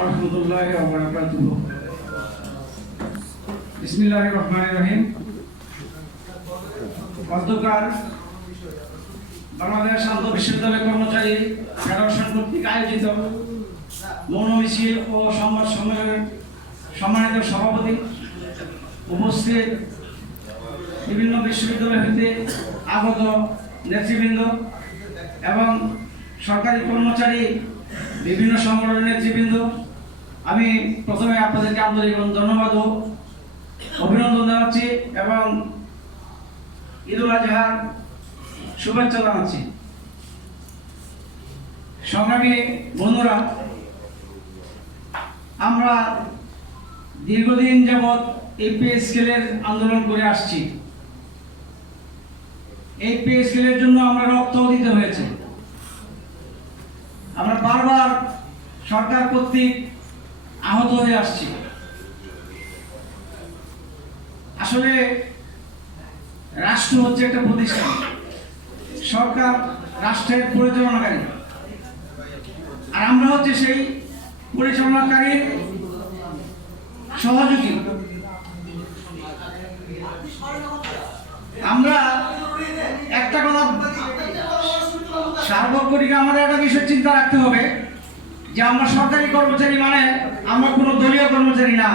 warahmatullahi wabarakatuh. Bismillahirrahmanirrahim. অধ্যকার Bangladesh শান্ত বিশ্ববিদ্যালয় কর্মচারী federation কর্তৃক আয়োজিত মৌন মিছিল ও সংবাদ সম্মেলনের সম্মানিত সভাপতি, উপস্থিত বিভিন্ন বিশ্ববিদ্যালয় হইতে আগত নেতৃবৃন্দ এবং সরকারি কর্মচারী, বিভিন্ন সংগঠনের নেতৃবৃন্দ, আমি প্রথমে আপনাদেরকে আন্তরিক ধন্যবাদ ও অভিনন্দন জানাচ্ছি এবং ঈদুল আজহার শুভেচ্ছা জানাচ্ছি। সংগ্রামী বন্ধুরা, আমরা দীর্ঘদিন যাবৎ এই পে স্কেলের আন্দোলন করে আসছি। এই পে স্কেলের জন্য আমরা রক্ত দিতে হয়েছে। আমরা বারবার সরকার কর্তৃক আহত হয়ে আসছি। আসলে রাষ্ট্র হচ্ছে একটা প্রতিষ্ঠান, সরকার রাষ্ট্রের পরিচালনাকারী, আর আমরা হচ্ছে সেই পরিচালনাকারীর সহযোগী। আমরা একটা কথা সার্বক্ষণিক আমাদের একটা বিষয় চিন্তা রাখতে হবে যে আমরা সরকারি কর্মচারী, মানে আমরা কোনো দলীয় কর্মচারী না।